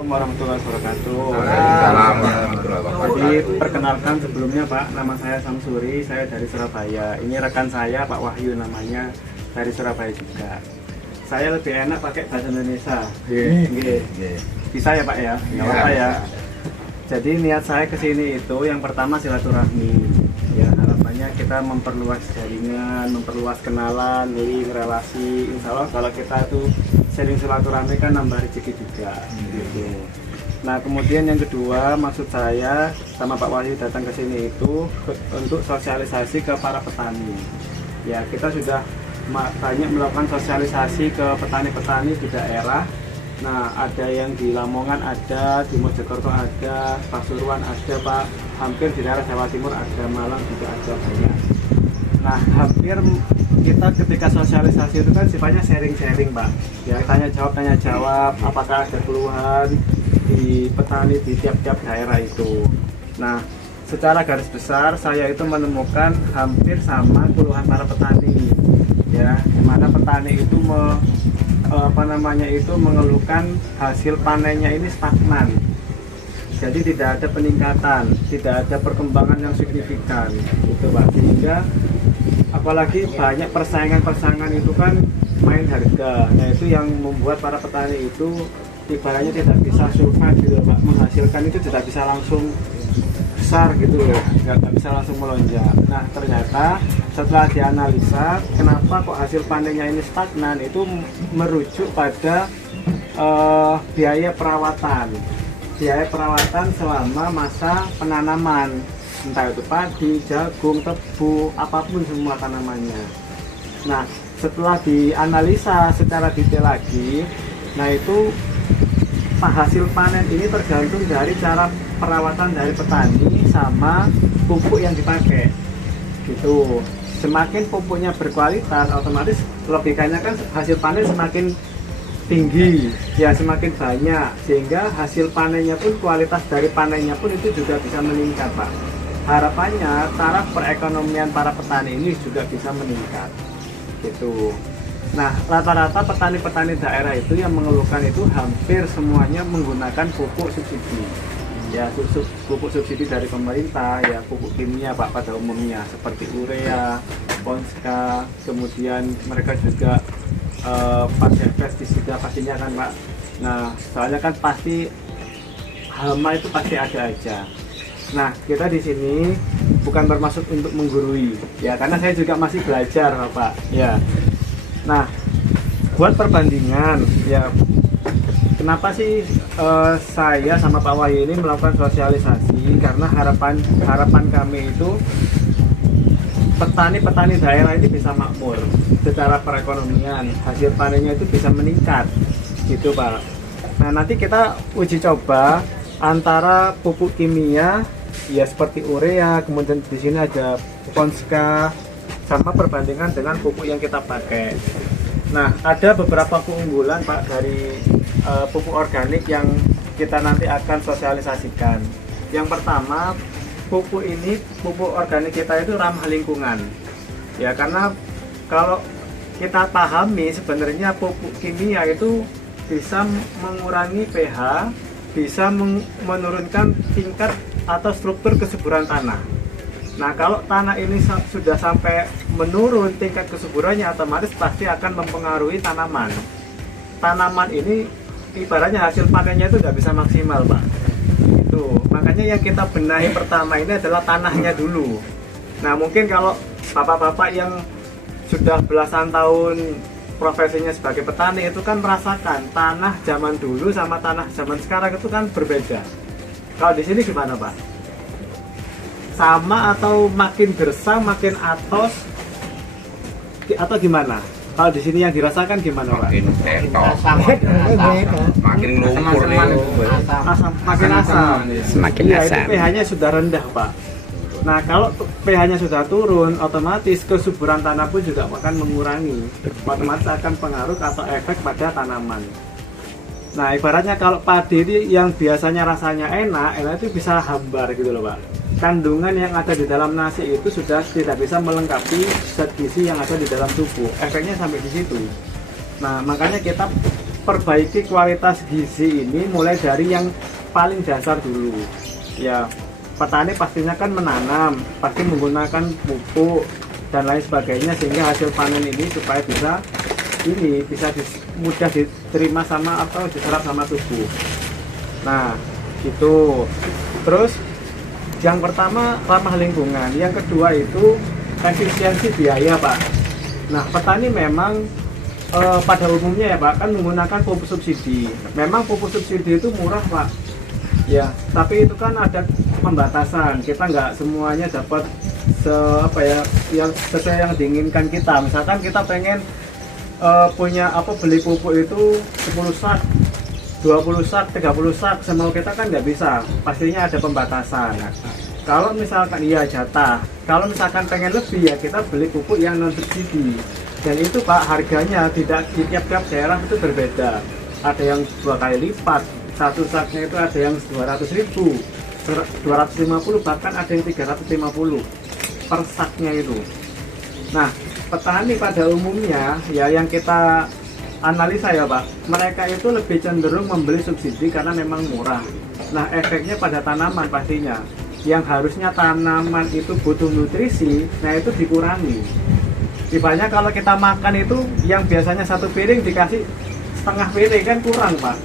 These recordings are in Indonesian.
Assalamualaikum warahmatullahi wabarakatuh. Waalaikumsalam warahmatullahi wabarakatuh. Jadi perkenalkan sebelumnya Pak, nama saya Samsuri, saya dari Surabaya. Ini rekan saya Pak Wahyu namanya, dari Surabaya juga. Saya lebih enak pakai bahasa Indonesia. Bisa ya Pak ya? Nggak apa-apa ya. Jadi niat saya kesini itu yang pertama silaturahmi. Ya harapannya kita memperluas jaringan, memperluas kenalan, link, relasi. Insya Allah kalau kita tuh sering silaturahmi kan nambah rezeki juga. Gitu. Nah kemudian yang kedua maksud saya sama Pak Wahyu datang ke sini itu untuk sosialisasi ke para petani. Ya kita sudah banyak melakukan sosialisasi ke petani-petani di daerah. Nah ada yang di Lamongan ada, di Mojokerto ada, Pasuruan ada Pak, hampir di daerah Jawa Timur ada, Malang juga ada banyak. Nah hampir kita ketika sosialisasi itu kan sifatnya sharing-sharing Pak, ya tanya jawab, apakah ada keluhan di petani di tiap-tiap daerah itu. Nah secara garis besar saya itu menemukan hampir sama keluhan para petani, ya dimana petani itu mengeluhkan hasil panennya ini stagnan. Jadi tidak ada peningkatan, tidak ada perkembangan yang signifikan, gitu Pak. Sehingga apalagi banyak persaingan itu kan main harga. Nah itu yang membuat para petani itu ibaratnya tidak bisa survive gitu Pak. Menghasilkan itu tidak bisa langsung besar gitu ya, nggak bisa langsung melonjak. Nah ternyata setelah dianalisa kenapa kok hasil panennya ini stagnan, itu merujuk pada biaya perawatan selama masa penanaman, entah itu padi, jagung, tebu, apapun semua tanamannya. Nah setelah dianalisa secara detail lagi, nah itu hasil panen ini tergantung dari cara perawatan dari petani sama pupuk yang dipakai gitu. Semakin pupuknya berkualitas, otomatis logikanya kan hasil panen semakin tinggi, ya semakin banyak, sehingga hasil panennya pun, kualitas dari panennya pun itu juga bisa meningkat Pak. Harapannya taraf perekonomian para petani ini juga bisa meningkat gitu. Nah rata-rata petani-petani daerah itu yang mengeluhkan itu hampir semuanya menggunakan pupuk subsidi, ya pupuk subsidi dari pemerintah, ya pupuk kimia Pak pada umumnya seperti urea, ponska, kemudian mereka juga pakai pestisida pastinya kan Pak. Nah soalnya kan pasti hama itu pasti ada aja. Nah kita di sini bukan bermaksud untuk menggurui, ya karena saya juga masih belajar Pak, ya. Nah buat perbandingan, ya kenapa sih saya sama Pak Wahyu ini melakukan sosialisasi, karena harapan kami itu petani-petani daerah ini bisa makmur secara perekonomian, hasil panennya itu bisa meningkat gitu Pak. Nah nanti kita uji coba antara pupuk kimia ya seperti urea, kemudian di sini ada ponska, sama perbandingan dengan pupuk yang kita pakai. Nah ada beberapa keunggulan Pak dari pupuk organik yang kita nanti akan sosialisasikan. Yang pertama, pupuk organik kita itu ramah lingkungan, ya karena kalau kita pahami sebenarnya pupuk kimia itu bisa mengurangi pH, bisa menurunkan tingkat atau struktur kesuburan tanah. Nah kalau tanah ini sudah sampai menurun tingkat kesuburannya, otomatis pasti akan mempengaruhi tanaman. Tanaman ini ibaratnya hasil panennya itu nggak bisa maksimal Pak. Itu makanya yang kita benahi pertama ini adalah tanahnya dulu. Nah mungkin kalau bapak-bapak yang sudah belasan tahun profesinya sebagai petani itu kan merasakan tanah zaman dulu sama tanah zaman sekarang itu kan berbeda. Kalau di sini gimana Pak? Sama atau makin gersang, makin atos, atau gimana? Kalau di sini yang dirasakan gimana Pak? Makin tetok, makin lumpur nih. Makin asam. Semakin ya, asam. Itu pH-nya sudah rendah Pak. Nah kalau pH-nya sudah turun, otomatis kesuburan tanah pun juga akan mengurangi. Otomatis akan pengaruh atau efek pada tanaman. Nah ibaratnya kalau padi yang biasanya rasanya enak itu bisa hambar gitu loh Pak. Kandungan yang ada di dalam nasi itu sudah tidak bisa melengkapi zat gizi yang ada di dalam tubuh. Efeknya sampai di situ. Nah makanya kita perbaiki kualitas gizi ini mulai dari yang paling dasar dulu. Ya, petani pastinya kan menanam, pasti menggunakan pupuk dan lain sebagainya, sehingga hasil panen ini supaya bisa mudah diterima sama atau diserap sama tubuh. Nah, itu. Terus yang pertama ramah lingkungan, yang kedua itu efisiensi biaya, Pak. Nah, petani memang pada umumnya ya Pak, kan menggunakan pupuk subsidi. Memang pupuk subsidi itu murah, Pak. Ya, tapi itu kan ada pembatasan. Kita nggak semuanya dapat yang sesuai yang diinginkan kita. Misalkan kita pengen beli pupuk itu 10 sak, 20 sak, 30 sak, semau kita kan nggak bisa, pastinya ada pembatasan. Kalau misalkan jatah, kalau misalkan pengen lebih ya kita beli pupuk yang non subsidi. Dan itu Pak, harganya tidak di tiap-tiap daerah itu berbeda. Ada yang 2 kali lipat, satu saknya itu ada yang 200.000, 250, bahkan ada yang 350 per saknya itu. Nah, petani pada umumnya ya yang kita analisa ya Pak, mereka itu lebih cenderung membeli subsidi karena memang murah. Nah, efeknya pada tanaman pastinya, yang harusnya tanaman itu butuh nutrisi, nah itu dikurangi. Ibaratnya kalau kita makan itu yang biasanya 1 piring dikasih setengah piring kan kurang Pak.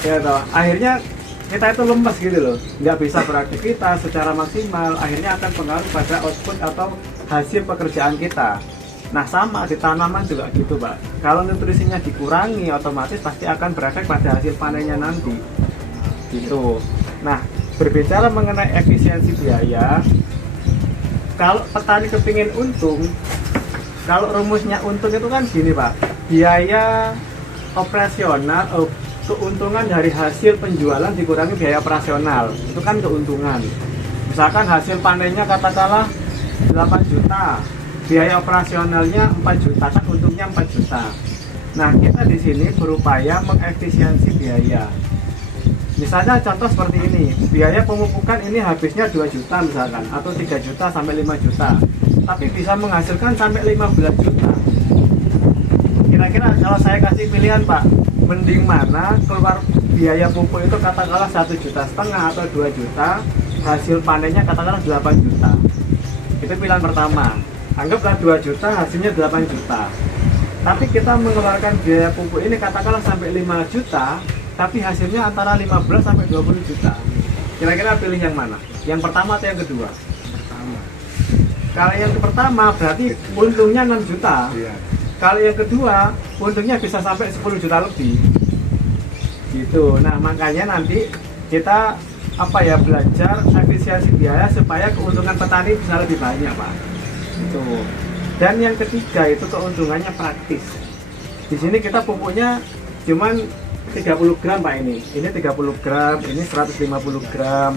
Ya toh, akhirnya kita itu lemes gitu loh, nggak bisa beraktivitas secara maksimal, akhirnya akan pengaruh pada output atau hasil pekerjaan kita. Nah, sama di tanaman juga gitu Pak. Kalau nutrisinya dikurangi, otomatis pasti akan berefek pada hasil panennya nanti gitu. Nah, berbicara mengenai efisiensi biaya, kalau petani kepingin untung, kalau rumusnya untung itu kan gini Pak, biaya operasional, keuntungan dari hasil penjualan dikurangi biaya operasional, itu kan keuntungan. Misalkan hasil panennya katakanlah 8 juta, biaya operasionalnya 4 juta, kan untungnya 4 juta. Nah, kita di sini berupaya mengefisiensi biaya. Misalnya contoh seperti ini, biaya pemupukan ini habisnya 2 juta misalkan, atau 3 juta sampai 5 juta, tapi bisa menghasilkan sampai 15 juta. Kira-kira kalau saya kasih pilihan Pak, mending mana keluar biaya pupuk itu katakanlah 1,5 juta atau 2 juta, hasil panennya katakanlah 8 juta. Itu pilihan pertama. Anggaplah 2 juta, hasilnya 8 juta. Tapi kita mengeluarkan biaya pupuk ini katakanlah sampai 5 juta, tapi hasilnya antara 15 sampai 20 juta. Kira-kira pilih yang mana? Yang pertama atau yang kedua? Pertama. Kalau yang pertama berarti untungnya 6 juta. Iya. Kalau yang kedua, untungnya bisa sampai 10 juta lebih. Gitu. Nah, makanya nanti kita belajar efisiensi biaya supaya keuntungan petani bisa lebih banyak, Pak. Itu. Dan yang ketiga itu keuntungannya praktis. Di sini kita pupuknya cuman 30 gram Pak ini. Ini 30 gram, ini 150 gram,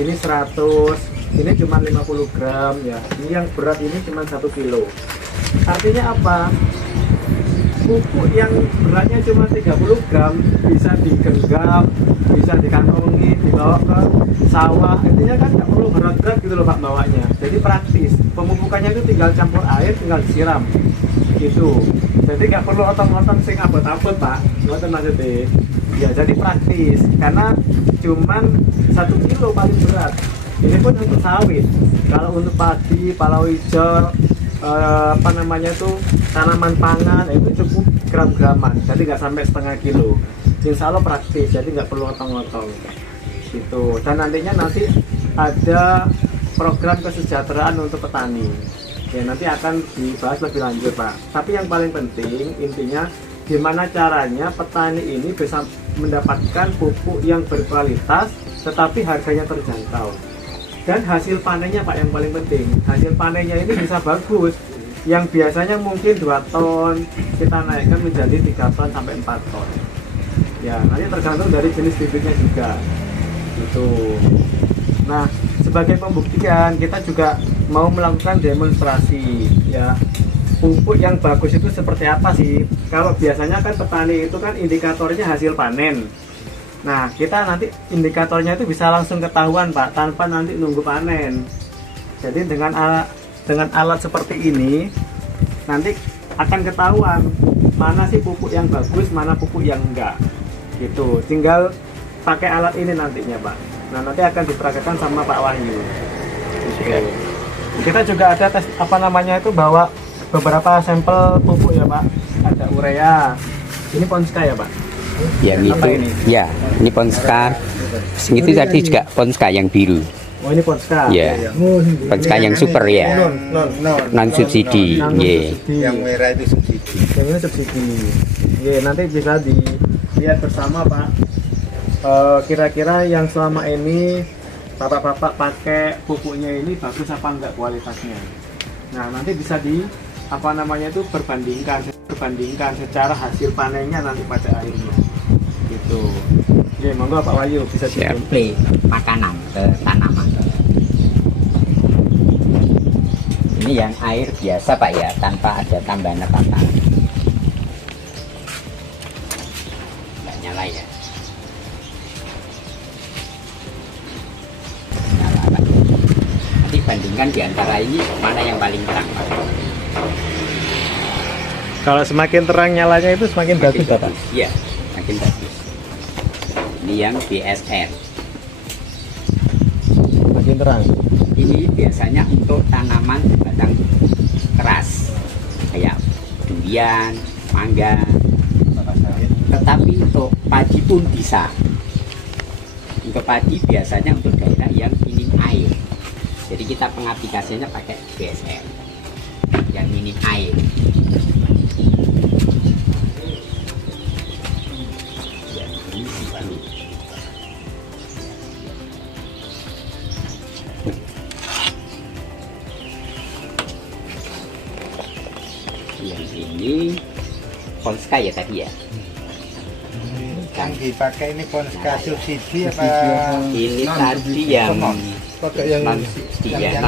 ini 100, ini cuma 50 gram ya. Ini yang berat ini cuma 1 kilo. Artinya apa? Pupuk yang beratnya cuma 30 gram bisa digenggam, bisa dikantongi, dibawa ke sawah. Intinya kan nggak perlu berat-berat gitu loh Pak bawanya. Jadi praktis. Pemupukannya itu tinggal campur air, tinggal disiram. Gitu. Jadi nggak perlu otong-otong sing abot-abot Pak. Ngoten maksudnya. Ya jadi praktis. Karena cuman 1 kilo paling berat. Ini pun untuk sawit. Kalau untuk padi, palawija, tanaman pangan itu cukup gram-graman, jadi nggak sampai setengah kilo. Insya Allah praktis, jadi nggak perlu otong-otong gitu. Dan nantinya ada program kesejahteraan untuk petani ya, nanti akan dibahas lebih lanjut Pak. Tapi yang paling penting intinya gimana caranya petani ini bisa mendapatkan pupuk yang berkualitas tetapi harganya terjangkau. Dan hasil panennya Pak yang paling penting, hasil panennya ini bisa bagus. Yang biasanya mungkin 2 ton, kita naikkan menjadi 3 ton sampai 4 ton. Ya, nanti tergantung dari jenis bibitnya juga. Gitu. Nah, sebagai pembuktian kita juga mau melakukan demonstrasi ya. Pupuk yang bagus itu seperti apa sih? Kalau biasanya kan petani itu kan indikatornya hasil panen. Nah, kita nanti indikatornya itu bisa langsung ketahuan Pak, tanpa nanti nunggu panen. Jadi dengan alat seperti ini nanti akan ketahuan mana sih pupuk yang bagus, mana pupuk yang enggak. Gitu. Tinggal pakai alat ini nantinya, Pak. Nah, nanti akan diperagakan sama Pak Wahyu. Gitu. Kita juga ada tes apa namanya itu, bawa beberapa sampel pupuk ya, Pak. Ada urea. Ini Ponska ya, Pak? Yang Apa itu, ini? ya, ini Ponska. Itu tadi juga Ponska yang biru. Oh, ini Ponska. Ya, Ponska yang super ya, non subsidi. Ya, Yang merah itu subsidi. Yang ini subsidi. Ya, nanti bisa dilihat bersama, Pak. Kira-kira yang selama ini bapak-bapak pakai pupuknya ini bagus apa enggak kualitasnya. Nah, nanti bisa apa namanya itu perbandingkan secara hasil panennya nanti pada akhirnya. Gitu. Oke, monggo Pak Wahyu bisa supply makanan ke tanaman. Ini yang air biasa Pak ya, tanpa ada tambahan apa-apa. Nggak nyala ya. Nyala Pak. Nanti bandingkan di antara ini mana yang paling terang Pak. Kalau semakin terang nyalanya itu semakin bagus, Pak. Iya, makin bagus. Ini yang BSR. Makin terang. Ini biasanya untuk tanaman batang keras kayak durian, mangga. Tetapi untuk padi pun bisa. Untuk padi biasanya untuk daerah yang minim air. Jadi kita pengaplikasiannya pakai BSR yang minim air. Yang ini Ponska ya tadi ya. Yang dipakai ini Ponska subsidi apa? Ini tadi yang Pakai yang non subsidi ya,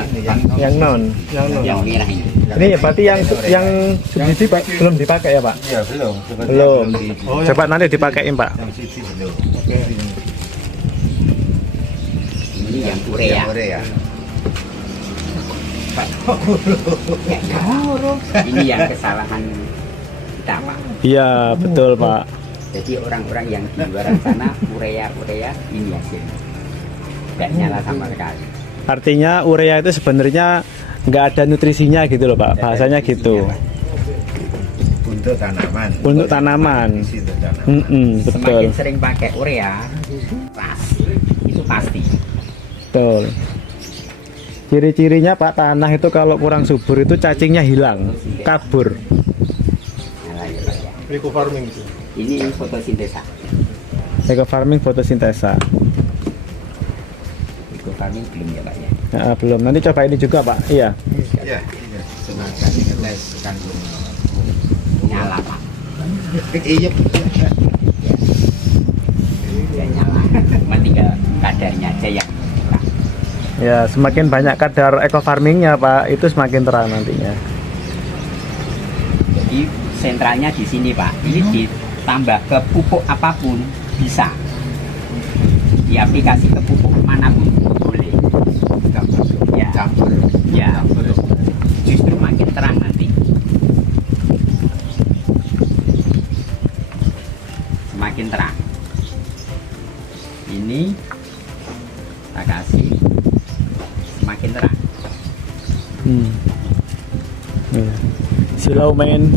Yang non. yang merah ini. Ini ya berarti yang subsidi Pak belum dipakai ya, Pak? Iya, belum. Belum. Coba nanti dipakein, Pak. Yang subsidi belum. Ini yang urea. Yang urea. Ini yang kesalahan kita Pak. Iya, betul, Pak. Jadi orang-orang yang di luar sana urea ini hasilnya nggak nyala sama sekali. Artinya urea itu sebenarnya nggak ada nutrisinya gitu loh, Pak. Bahasanya gitu. Untuk tanaman. Untuk tanaman. Untuk tanaman. Betul. Semakin sering pakai urea, itu pasti. Betul. Ciri-cirinya Pak, tanah itu kalau kurang subur itu cacingnya hilang, kabur. Nyala ya Pak ya. Eco farming itu. Ini fotosintesa. Eco farming fotosintesa. Eco farming belum ya Pak ya. Nah, belum. Nanti coba ini juga Pak. Iya. Iya, iya. Sebenarnya tes kandung. Nyala Pak. Iya. Ya nyala. Cuma tinggal kadarnya aja yang kurang. Ya, semakin banyak kadar eco farmingnya Pak, itu semakin terang nantinya. Jadi sentralnya di sini Pak. Ini ditambah ke pupuk apapun bisa. Diaplikasi ke pupuk manapun boleh. Ya, Campur. ya. Justru makin terang nanti. Semakin terang. Ini kita kasih semakin terang. Iya. Silau main.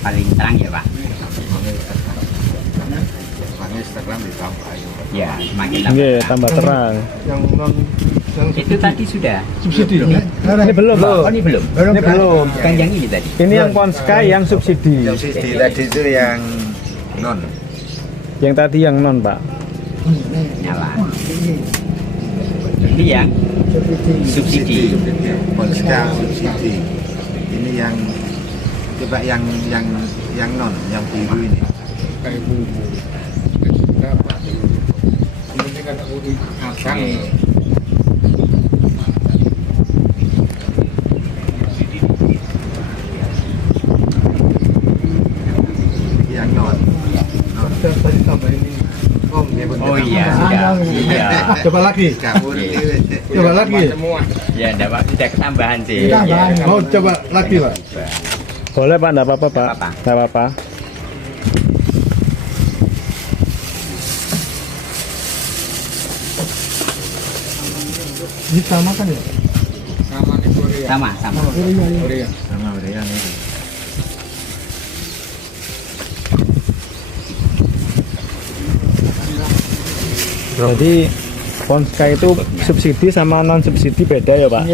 Paling terang ya Pak. Instagram ditambah ayo. Ya, semakin terang. Iya, tambah terang. Yang non Itu tadi sudah. subsidi. Ini belum, Pak. Oh, ini belum. Ini belum. Bukan yang ini tadi. Ini yang Ponska yang subsidi. Yang subsidi tadi itu yang non. Yang tadi yang non, Pak. Nyala. Ini yang subsidi. Ponska subsidi. Ini yang coba yang non, yang biru ini. Kayak bumbu. Ini kan akang. Yang non. Non. Oh iya, sudah. Iya. Coba lagi. Kamu Coba lagi. Ya, enggak tidak ketambahan sih. Tambahan. Iya. Mau coba lagi, Pak? Boleh Pak, enggak apa-apa Pak. Nggak apa-apa. Enggak apa-apa. Ini sama kan ya? Sama, sama. sama berikan ini. Jadi Ponska itu subsidi sama non subsidi beda ya Pak?